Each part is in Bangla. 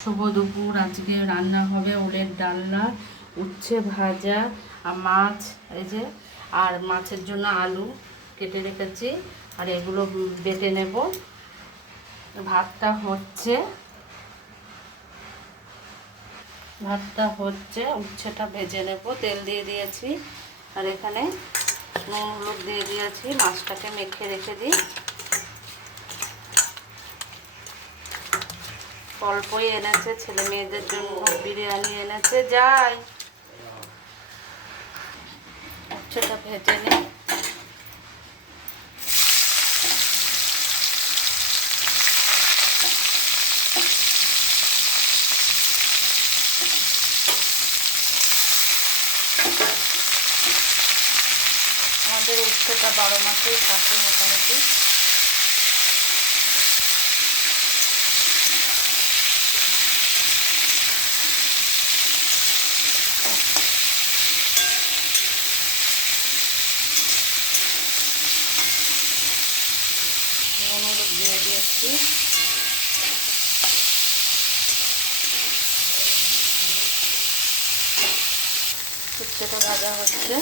শুভ দুপুর। আজকে রান্না হবে ওলের ডালনা, উচ্ছে ভাজা আর মাছ, এই যে, আর মাছের জন্য আলু কেটে রেখেছি আর এগুলো বেটে নেব। ভাতটা হচ্ছে উচ্ছেটা ভেজে নেব, তেল দিয়ে দিয়েছি আর এখানে নুন হলুদ দিয়ে দিয়েছি। মাছটাকে মেখে রেখে দিই। অল্পই এনেছে, ছেলে মেয়েদের জন্য বিরিয়ানি এনেছে। যাই উচ্ছেটা ভেজে নিই। আমাদের উচ্ছেটা 12 মাসেই থাকে মোটামুটি। নুন হলুদ দিয়ে দিয়েছি। উচ্ছেটা ভাজা হচ্ছে।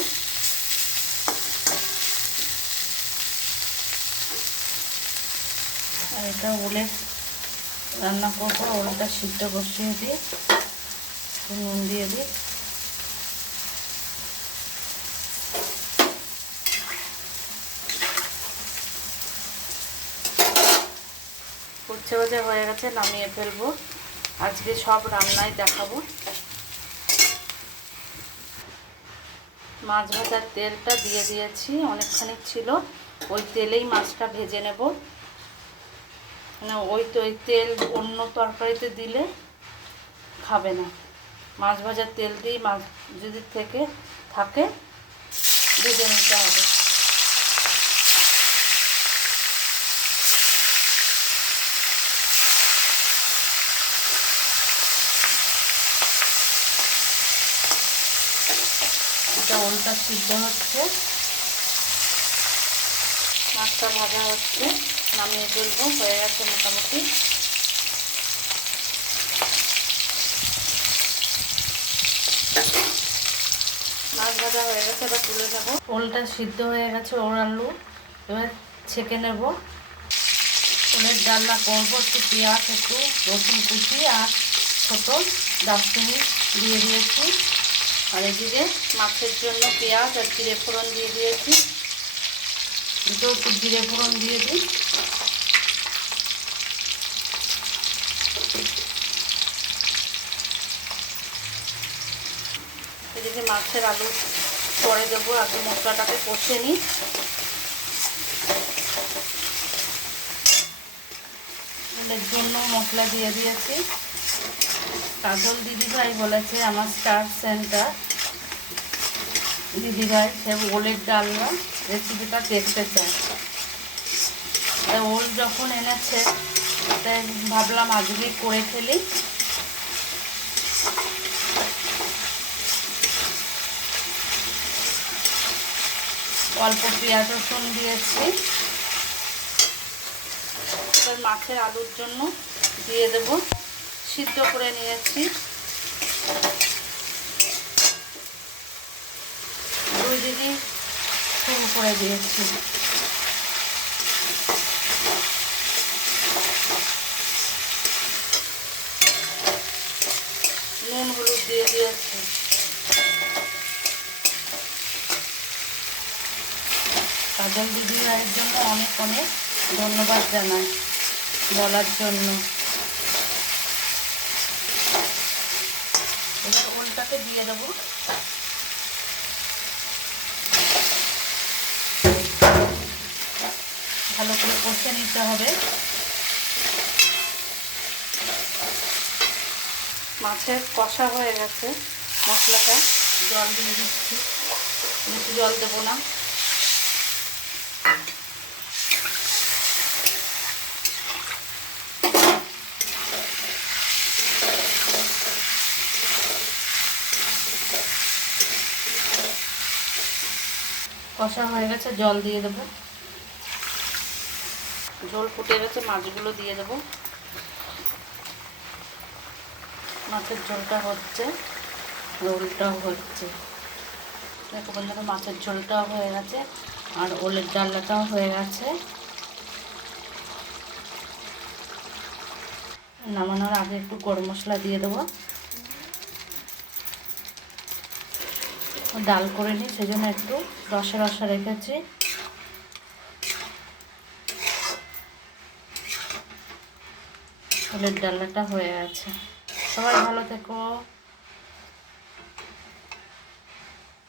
আর এটা ওলে রান্না করবো। ওলটা সিদ্ধ বসিয়ে দিই, নুন দিয়ে দিই। উচ্ছে ভাজা হয়ে গেছে, নামিয়ে ফেলবো। আজকে সব রান্নাই দেখাবো। মাছ ভাজার তেলটা দিয়ে দিয়েছি, অনেকখানি ছিল। ওই তেলেই মাছটা ভেজে নেব। না, ওই তেল অন্য তরকারিতে দিলে খাবে না। মাছ ভাজার তেল দিয়েই মাছ যদি থাকে ভেজে নিতে হবে। এটা ওলটা সিদ্ধ হচ্ছে, মাছটা ভাজা হচ্ছে, নামিয়ে ফেলবো। হয়ে গেছে মোটামুটি। মাছ ভাজা হয়ে গেছে, এবার তুলে নেবো। ওলটা সিদ্ধ হয়ে গেছে, ওর আলু এবার ছেঁকে নেব। ওলের ডালনা করবো। একটু পেঁয়াজ, একটু রসুন কুচি আর ছোটো দারচিনি দিয়ে দিয়েছি। আর এদিকে মাছের জন্য পেঁয়াজ আর জিরে ফোড়ন দিয়ে দিয়েছি। দুটো একটু জিরে ফোড়ন দিয়ে দিই। এদিকে মাছের আলু পরে দেবো, আগে মশলাটাকে কষে নিই। ওলের জন্য মশলা দিয়ে দিয়েছি। কাজল দিদিভাই বলেছে, আমার স্টার সেন্টার দিদিভাই, সে ওলের ডালনা রেসিপিটা দেখতে চায়। ওল যখন এনেছে তাই ভাবলাম আজকে করে ফেলি। অল্প পেঁয়াজ রসুন দিয়েছি। এবার মাছের আলুর জন্য দিয়ে দেব। সিদ্ধ করে নিয়েছি। 2 দিদি শুরু করে দিয়েছি। নুন হলুদ দিয়ে দিয়েছি। কাজল দিদিভাইয়ের জন্য অনেক অনেক ধন্যবাদ জানাই বলার জন্য। এবার ওলটাকে দিয়ে দেবো। ভালো করে কষে নিতে হবে। মাছের কষা হয়ে গেছে, মশলাটা জল দিয়ে দিচ্ছি। বেশি জল দেবো না। কষা হয়ে গেছে, জল দিয়ে দেবো। ঝোল ফুটে গেছে, মাছগুলো দিয়ে দেবো। মাছের ঝোলটা হচ্ছে, ওলটাও হচ্ছে। দেখো বন্ধুরা, মাছের ঝোলটাও হয়ে গেছে আর ওলের ডালনাটাও হয়ে গেছে। নামানোর আগে একটু গরম মশলা দিয়ে দেবো। ডাল করে নিই, সেজন্য একটু রসা রসা রেখেছি। ওলের ডালনাটা হয়ে আছে। সবাই ভালো থেকো।